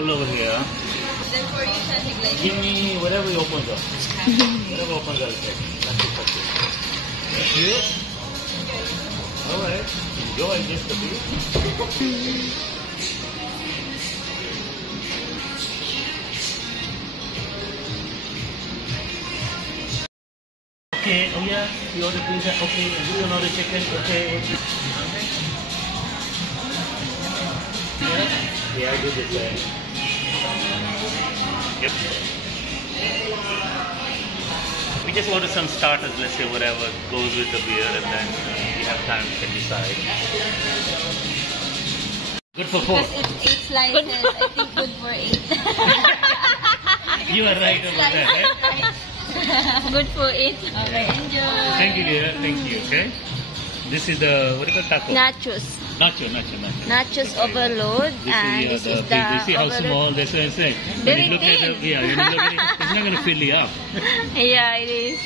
full over here. Then for you, something like Give me whatever you open up. Whatever opens up, okay. That's it, that's it. That's it? Alright. Enjoy this a bit. Okay, oh yeah, you order pizza, okay, and you order chicken, okay. Yeah, I do this way. Yep. We just order some starters, let's say whatever goes with the beer, and then we have time to decide. Good for 4. because it's 8 slices. I think good for 8. You are right about that, right? Good for 8. Okay, enjoy. Thank you, dear. Thank you. Okay. This is the what do you call taco? Nachos. Nacho. Nachos overload, and this is the you see how overload. small this is? When Very you look at thin. it, yeah, when you look at it, it's not going to fill you up. Yeah, it is.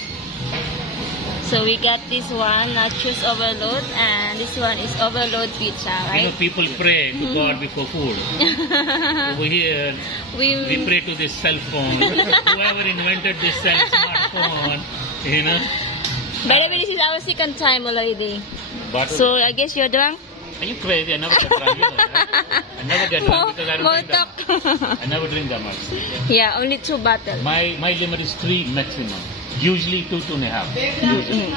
So we got this one, nachos overload, and this one is overload pizza, You right? know, people pray to God before food. Over here, we pray to this cell phone. Whoever invented this smartphone, you know. By the way, this is our second time already. But So I guess you're drunk? are you crazy? I never get drunk. You know that. I never get drunk because I don't drink that much. I never drink that much. Yeah, only 2 bottles. My limit is 3 maximum. Usually 2, 2.5. Usually. I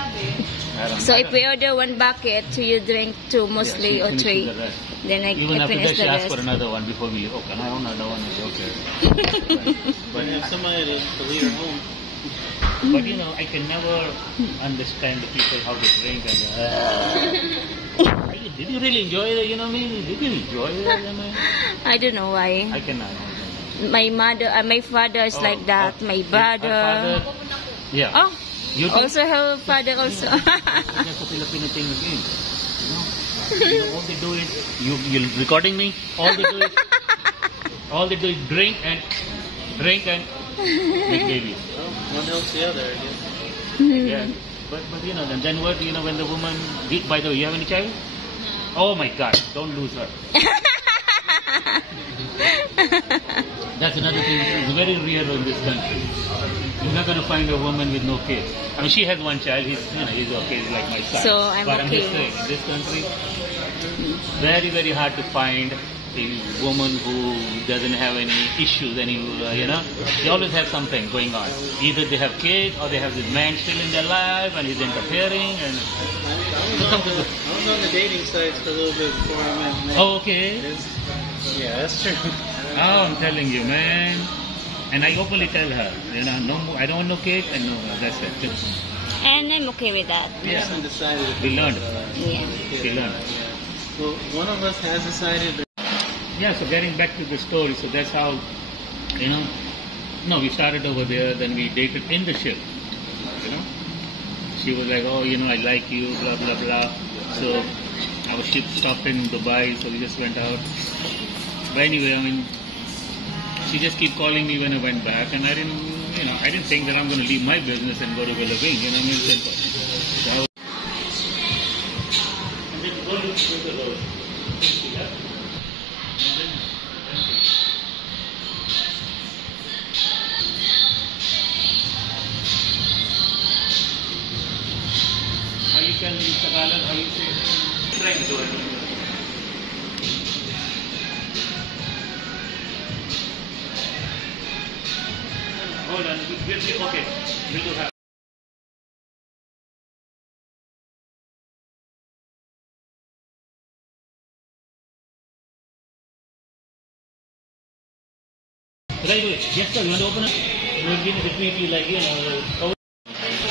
don't So know. if we order 1 bucket, so you drink 2 mostly, Yeah, or she 3. finishes the rest. Then I Even after finish that, she the asks rest. for another one before we leave. Oh, can I have another one? Okay. But have somebody to lead her home. But you know, I can never understand the people how they drink and. Did you really enjoy it? You know what I mean? Did you enjoy it? You know? I don't know why. I cannot. My mother, my father is like that. My brother. Yeah. Oh, You think? also her father also. That's a Filipino thing again. You know, all they do is you recording me. All they do is drink and make babies. Well, one helps the other, I guess. Yeah. But you know, then what? You know, when the woman. By the way, you have any child? Oh my God! Don't lose her. That's another thing. It's very rare in this country. You're not going to find a woman with no kids. I mean, she has 1 child. He's okay. He's like my son. So I'm but okay. I'm just saying, in this country, very, very hard to find a woman who doesn't have any issues. They always have something going on. Either they have kids or they have this man still in their life and he's interfering. And I was on the dating sites for a little bit before I met Nick. oh, okay. Yeah, that's true. Oh, I'm telling you, man. And I openly tell her, no more, I don't want no kids, and no, that's it. And I'm okay with that. Yeah. Jason decided. We learned. Yeah. We learned. Well, one of us has decided. Yeah, so getting back to the story, so that's how, we started over there, then we dated in the ship, She was like, oh, I like you, blah, blah, blah. So our ship stopped in Dubai, so we just went out. But anyway, she just kept calling me when I went back, and I didn't think that I'm going to leave my business and go to Villa Wing, simple. So I was, and then go look through the road. How you can use Tagalog, how you say, try to do it. Hold on, okay, we do have. Right away. Yes, sir. You want to open it? You will give me repeatedly,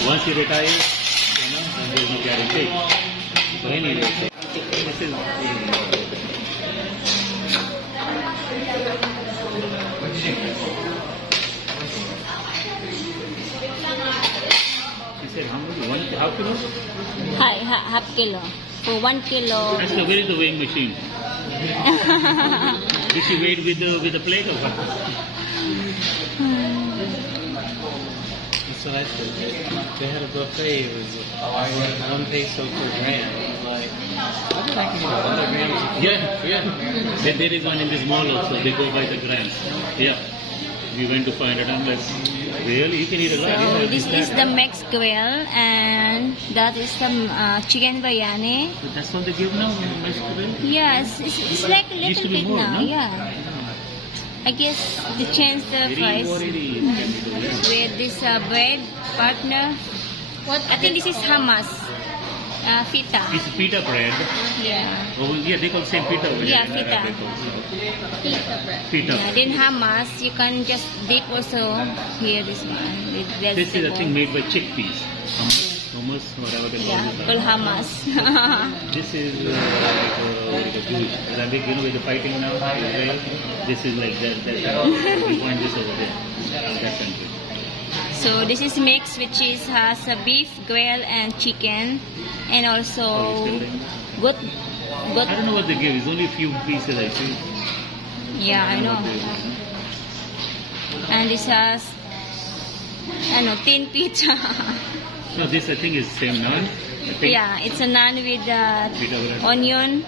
once you retire, and there's no guarantee. So anyway, this is. She said, how much? Half kilo? Hi, half kilo. For 1 kilo. That's where is the weighing machine? Did she weigh with the plate or what? That's what I said. They had a buffet. It was 1 peso per gram. It was like Yeah. There is one in this mall also. They go by the grams. Yeah. We went to find it. I'm like, really? You can eat a lot. So this is the Mex Grill, and that is some chicken biryani. But that's what they give now in the Mex Grill? Yeah, it's like a Used to little be bit more, now. no? Yeah. I guess they changed the price with this bread partner. What? I think this is hummus. Fita. It's pita bread. Yeah. Oh, yeah, they call the same pita over Yeah, here in pita. Arabic also. Pita. Yeah, then hummus, you can just dip also here this one with vegetable. This is a thing made by chickpeas. Hummus, whatever they call Yeah, it. called hummus. This is like a Jewish Arabic, you know, with the fighting now, Israel. This is like that. We find this over there, that country. So this is mixed, which has a beef, grill, and chicken, and also good. I don't know what they give. It's only a few pieces, I think. Yeah, I know. And this has, tin pizza. No, this I think is same naan. I think. Yeah, it's a naan with Pita bread. onion.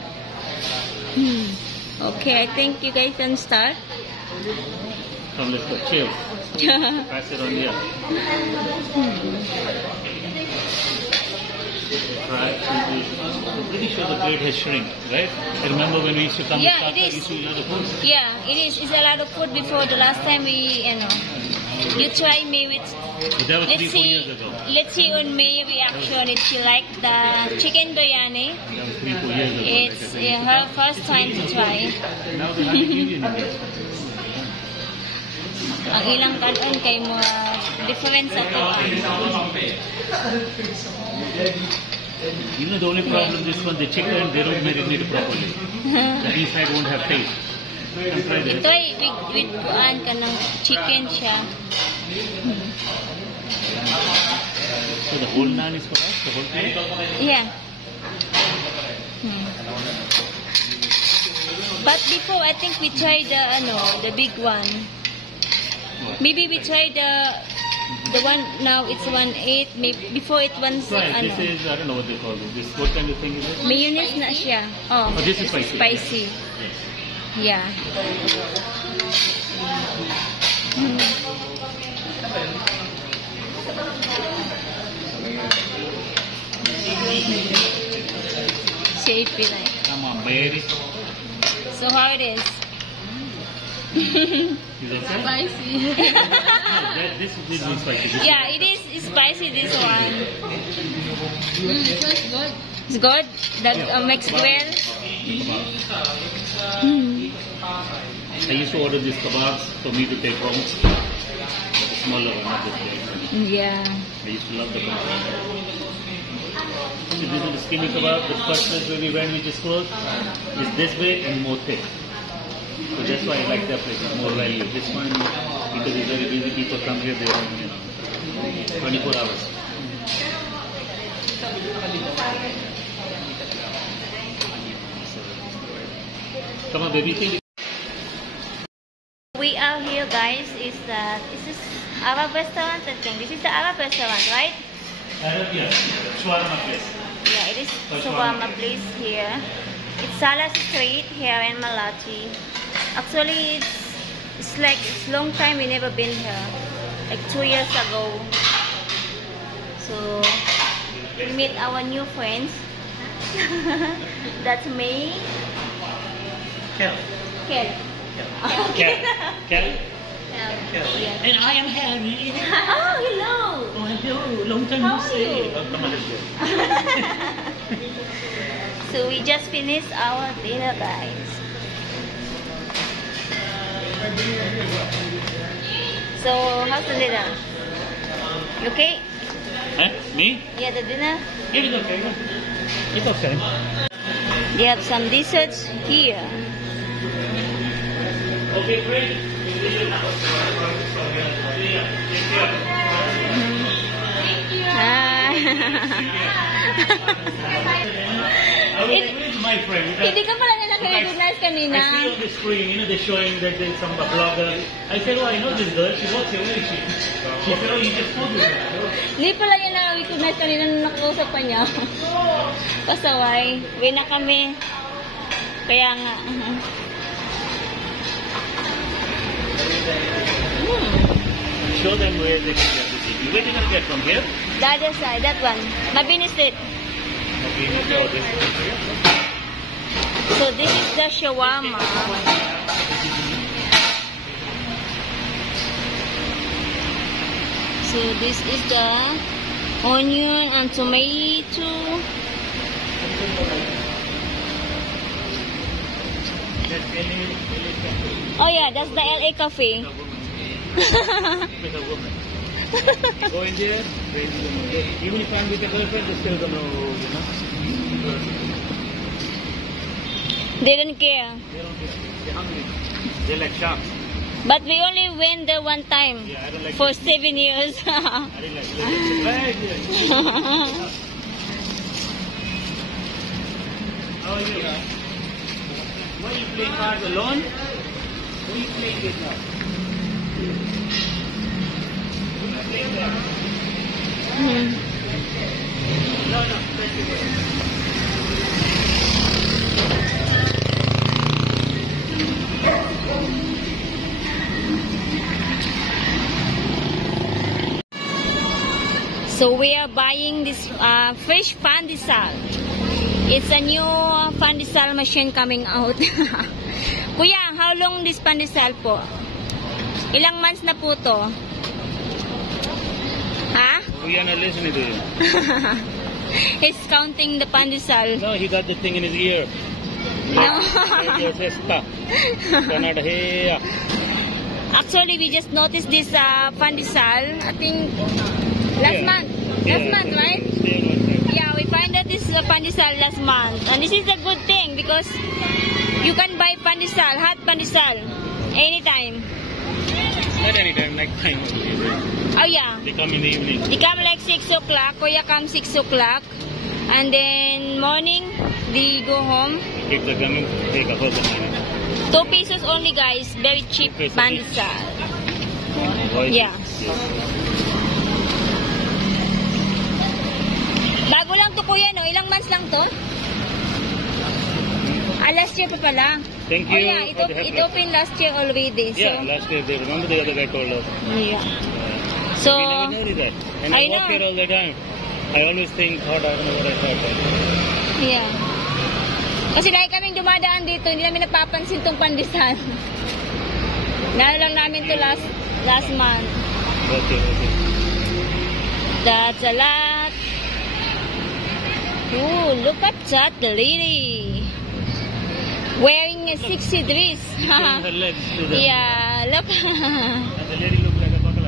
Okay, I think you guys can start. Come, let's go. Cheers. Pass it on here. Right. I'm pretty sure the plate has shrink, right? I remember when we used to come Yeah, to Dhaka, it is. we used to eat a lot of food. Yeah, it is. It's a lot of food before the last time you try me with. But that was 3-4 years ago. Let's see on May reaction if she like the chicken biryani. That was 3-4 years ago. It's her first time to try. Now they hardly give you anything. Ang ilang kanon kay mo difference sa to. You know, the only problem this one, the chicken, they don't marinate it properly. The inside won't have taste. Try this. Ito ay with kuan ka ng chicken siya. So the whole naan is for us, the whole plate? Yeah. But before, I think we tried the big one. Maybe we tried the one now. It's 1.8. Maybe before it was Right, this is, I don't know what they call it. This, what kind of thing is it? mayonnaise na siya. Oh, Oh, this is spicy. Spicy. Yes. Yeah. Shape it like. Come on, baby. So how it is? Is that okay? Spicy. No, this is spicy. This Yeah, it is spicy, this one. It's good? That mixed well? I used to order these kebabs for me to take home. The smaller one, not this big. Yeah. I used to love the kebab. So this is the skinny kebab. The first place where we went, which is closed, is this way and more thick. So that's why I like that place. It's more value. This one, because it's very busy, people come here, they are 24 hours. Come on, baby. We are here, guys. This is Arab restaurant, I think. This is the Arab restaurant, right? Yes, shawarma place. Yeah, it is shawarma place here. It's Salah Street here in Malachi. Actually, it's long time we never been here. Like 2 years ago. So we meet our new friends. That's me. Kel. Kel. Kel. Yeah. And I am Harry. Oh, hello. Oh, hello. Long time How no are see. you? Oh, come on, let's go. So we just finished our dinner, guys. So how's the dinner? You okay? Huh? Me? Yeah, the dinner. Yeah, it's okay. It's okay. They have some desserts here. Okay, great. Ah. Where's my friend? Hindi ka pala nila recognize kanina. I see on the screen, you know, they're showing that there's some blogger. I said, oh, I know this girl. She works here. Where is she? She said, oh, you just spoke with her. Hindi pala yun na recognize kanina nung nakausap pa niya. Pasaway. Uwi na kami. Kaya nga. Show them where they can get the TV. Where did you get from here? The other side, that one. Mabini Street. Okay, you show this. So this is the shawarma. So this is the onion and tomato. Oh yeah, that's the LA Cafe. With a woman. Go in there, even if I'm with a girlfriend, they're still gonna, you know. They don't care. They don't care. They're hungry. They're like sharks. But we only went there one time. Yeah, I don't like for 7 years. I didn't like it. Right here. How are you? Why are you playing cards alone? Who are you playing with now? Who are you playing with? No, thank you. So we are buying this fish pandesal. It's a new pandesal machine coming out. Kuya, how long this pandesal po? Ilang months na po to? Ha? We are not listening to you. He's counting the pandesal. No, he got the thing in his ear. No. Actually, we just noticed this pandesal. I think last month. Last month, right? Yeah, we find that this is a pandesal last month. And this is a good thing because you can buy pandesal, hot pandesal, anytime. Not anytime, like time. Oh yeah. They come in the evening. They come like 6 o'clock. Kuya come 6 o'clock. And then morning, they go home. If they're coming, take a whole money. 2 pesos only, guys. Very cheap pandesal. Yeah. Bago lang to, kuya, no? Ilang months lang to? Last year pa pala. Thank you. Oh yeah, it opened last year already. So. Yeah, last year. They remember the other guy told us. Yeah. So. We never knew that. And I walk here all the time. I always thought, I don't know what I thought. Yeah. Kasi dahil kaming dumadaan dito, hindi namin napapansin tong pandesal. Nalang namin to last month. Okay. That's a lot. Ooh, look at that, the lady. Wearing a 60 dress. She's showing her legs to the... Yeah, look. And the lady looks like a buckle.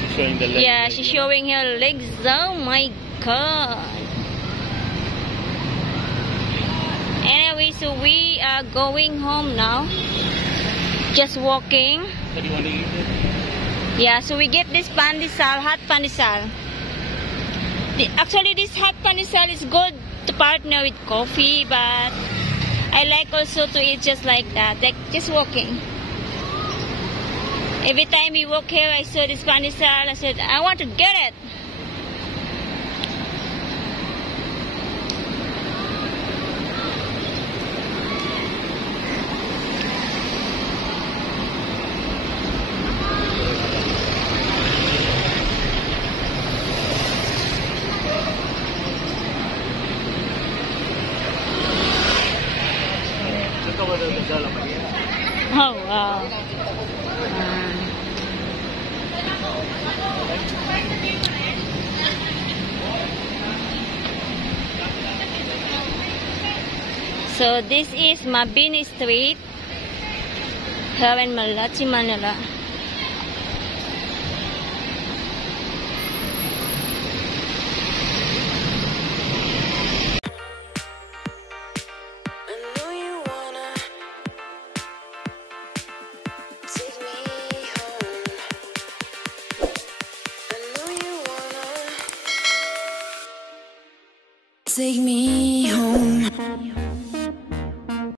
She's showing the legs. Yeah, she's showing her legs. Oh my God. Anyway, so we are going home now. Just walking. So do you want to eat it? Yeah, so we get this pandesal, hot pandesal. Actually, this hot pandesal is good to partner with coffee, but I like also to eat just like that, like just walking. Every time we walk here, I saw this pandesal. I said, I want to get it. Oh, wow. So this is Mabini Street here in Malachi, Manila. Take me home.